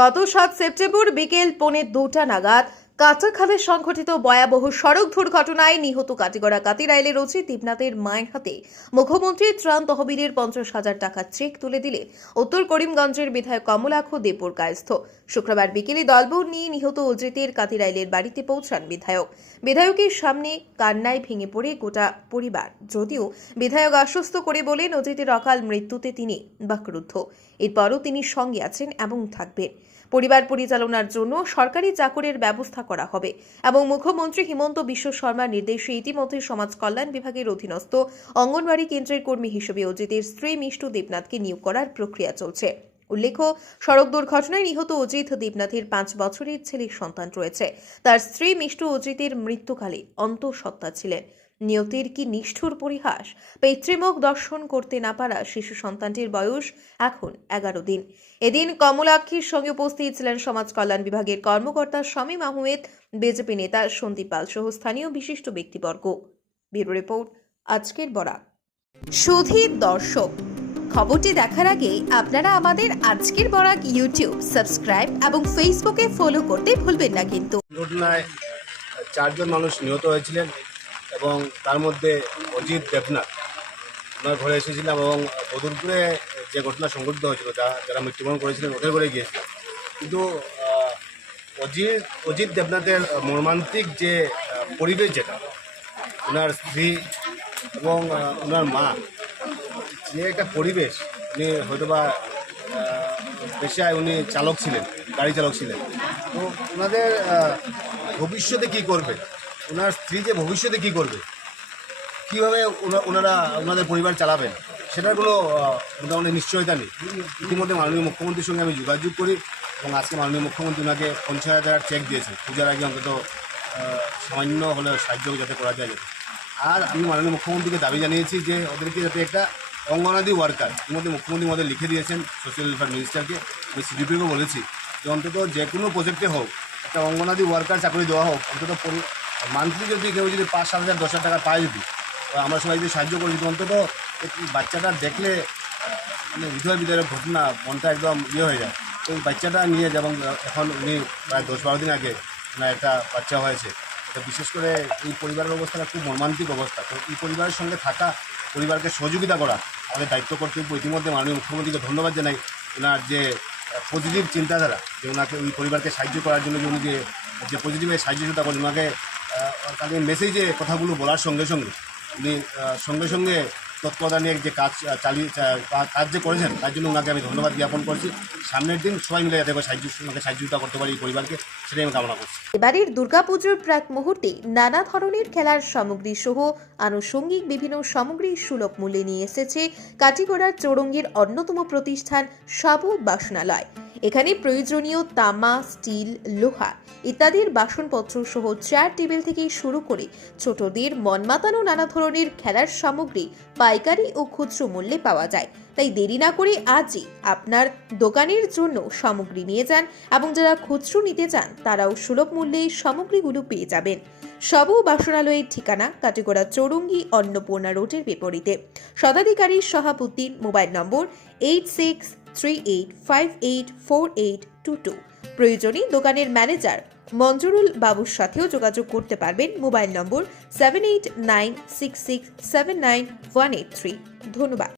গত 7 সেপ্টেম্বর বিকেল 1:45 নাগাদ কাটাখালে সংঘটিত ভয়াবহ সড়ক দুর্ঘটনায় নিহত কাটিগড়া কাতিরাইলের ওসি দীপনাথের মায়ের হাতে মুখ্যমন্ত্রী ত্রাণ তহবিলের 50,000 টাকার চেক তুলে দিলে উত্তর করিমগঞ্জের বিধায়ক কমলাক্ষ দেবপুর কায়স্থ। শুক্রবার বিকেলে দলবল নিয়ে নিহত অজিতের কাতিরাইলের বাড়িতে পৌঁছান বিধায়কের সামনে কান্নায় ভেঙে পড়ে গোটা পরিবার। যদিও বিধায়ক আশ্বস্ত করে বলেন অজিতের অকাল মৃত্যুতে তিনি বাকরুদ্ধ, এরপরও তিনি সঙ্গে আছেন এবং থাকবেন। পরিবার পরিচালনার জন্য সরকারি চাকরির ব্যবস্থা করা হবে এবং মুখ্যমন্ত্রী হিমন্ত বিশ্ব শর্মার নির্দেশে ইতিমধ্যে সমাজ কল্যাণ বিভাগের অধীনস্থ অঙ্গনওয়াড়ি কেন্দ্রের কর্মী হিসেবে অজিতের স্ত্রী মিষ্টু দেবনাথকে নিয়োগ করার প্রক্রিয়া চলছে। উল্লেখ্য, সড়ক দুর্ঘটনায় নিহত অজিত দেবনাথের 5 বছরের ছেলের সন্তান রয়েছে। তার স্ত্রী মিষ্টু অজিতের মৃত্যুকালে অন্তঃসত্ত্বা ছিলেন। নিয়তির কি নিষ্ঠুর পরিহাস! পিতৃমুখ দর্শন করতে না পারা শিশু সন্তানটির বয়স এখন 11 দিন। এদিন কমলাক্ষীর সঙ্গে উপস্থিত ছিলেন সমাজ কল্যাণ বিভাগের কর্মকর্তা শামীম আহমেদ, বিজেপি নেতা সন্দীপ পাল সহ স্থানীয় বিশিষ্ট ব্যক্তিবর্গ। ব্যুরো রিপোর্ট, আজকের বরাক। সুধীর দর্শক, খবরটি দেখার আগে আপনারা আমাদের আজকের বরাক ইউটিউব সাবস্ক্রাইব এবং ফেসবুকে ফলো করতে ভুলবেন না। কিন্তু ঘটনায় 4 জন মানুষ নিহত হয়েছিলেন এবং তার মধ্যে অজিত দেবনাথ, ওনার ঘরে এসেছিলাম এবং বদরপুরে যে ঘটনা সংঘটিত হয়েছিল, যারা মৃত্যুবরণ করেছিলেন ওদের ঘরে গিয়েছিলাম। কিন্তু অজিত দেবনাথের মর্মান্তিক যে পরিবেশ, যেটা ওনার স্ত্রী এবং ওনার মা, যে একটা পরিবেশ, উনি হয়তোবা পেশায় উনি চালক ছিলেন, গাড়ি চালক ছিলেন। তো ওনাদের ভবিষ্যতে কী করবে, ওনার স্ত্রী যে ভবিষ্যতে কী করবে, কীভাবে ওনারা ওনাদের পরিবার চালাবেন, সেটার কোনো মোটামুটি নিশ্চয়তা নেই। ইতিমধ্যে মাননীয় মুখ্যমন্ত্রীর সঙ্গে আমি যোগাযোগ করি এবং আজকে মাননীয় মুখ্যমন্ত্রী ওনাকে 50,000 চেক দিয়েছেন। পূজার আগে অন্তত সামান্য হলেও সাহায্য যাতে করা যায়। আর আমি মাননীয় মুখ্যমন্ত্রীকে দাবি জানিয়েছি যে ওদেরকে যাতে একটা অঙ্গনাদি ওয়ার্কার, ইতিমধ্যে মুখ্যমন্ত্রী আমাদের লিখে দিয়েছেন সোশ্যাল ওয়েলফেয়ার মিনিস্টারকে। আমি সিডিপিকেও বলেছি যে অন্তত যে কোনো প্রজেক্টে হোক একটা অঙ্গনাদি ওয়ার্কার চাকরি দেওয়া হোক। অন্তত মান্থলি যদি কেউ যদি 5-7,000 10,000 টাকা পায়, যদি আমরা সবাই যদি সাহায্য করি, যদি অন্তত বাচ্চাটা দেখলে মানে হৃদয়ের ঘটনা, মনটা একদম হয়ে যায়। তো বাচ্চাটা নিয়ে, যেমন এখন উনি প্রায় 10-12 দিন আগে ওনার একটা বাচ্চা হয়েছে। তো বিশেষ করে এই পরিবারের অবস্থাটা খুব মর্মান্তিক অবস্থা। তো এই পরিবারের সঙ্গে থাকা, পরিবারকে সহযোগিতা করা আমাদের দায়িত্ব কর্তব্য। ইতিমধ্যে মাননীয় মুখ্যমন্ত্রীকে ধন্যবাদ জানাই ওনার যে পজিটিভ চিন্তাধারা, যে ওনাকে ওই পরিবারকে সাহায্য করার জন্য যে উনি যে পজিটিভে সাহায্যতা করেন, ওনাকে তাদের মেসেজে কথাগুলো বলার সঙ্গে সঙ্গে উনি সঙ্গে তৎপরতা নিয়ে যে কাজ যে করেছেন, তার জন্য ওনাকে আমি ধন্যবাদ জ্ঞাপন করছি। সামনের দিন সবাই মিলে যাতে ওনাকে সাহায্যতা করতে পারি এই পরিবারকে, সেটাই আমি কামনা করছি। এবারের দুর্গাপুজোর প্রাক মুহূর্তে নানা ধরনের খেলার সামগ্রী সহ আনুষঙ্গিক বিভিন্ন সামগ্রী সুলভ মূল্যে নিয়ে এসেছে কাটিগড়ার চৌরঙ্গীর অন্যতম প্রতিষ্ঠান সাবু বাসনালয়। এখানে প্রয়োজনীয় তামা, স্টিল, লোহা ইত্যাদির বাসনপত্র সহ চেয়ার টেবিল থেকে শুরু করে ছোটদের মন মাতানো নানা ধরনের খেলার সামগ্রী পাইকারি ও খুচরো মূল্যে পাওয়া যায়। তাই দেরি না করে আজই আপনার দোকানের জন্য সামগ্রী নিয়ে যান এবং যারা খুচরো নিতে চান তারাও সুলভ মূল্যে সামগ্রীগুলো পেয়ে যাবেন। সাবু বাসনালয়ের ঠিকানা কাটিগড়া চৌরঙ্গী অন্নপূর্ণা রোডের বিপরীতে। শতাধিকারী সভাপতি, মোবাইল নম্বর 8638584822। প্রয়োজনে দোকানের ম্যানেজার মঞ্জুরুল বাবুর সাথেও যোগাযোগ করতে পারবেন। মোবাইল নম্বর 7896679183। ধন্যবাদ।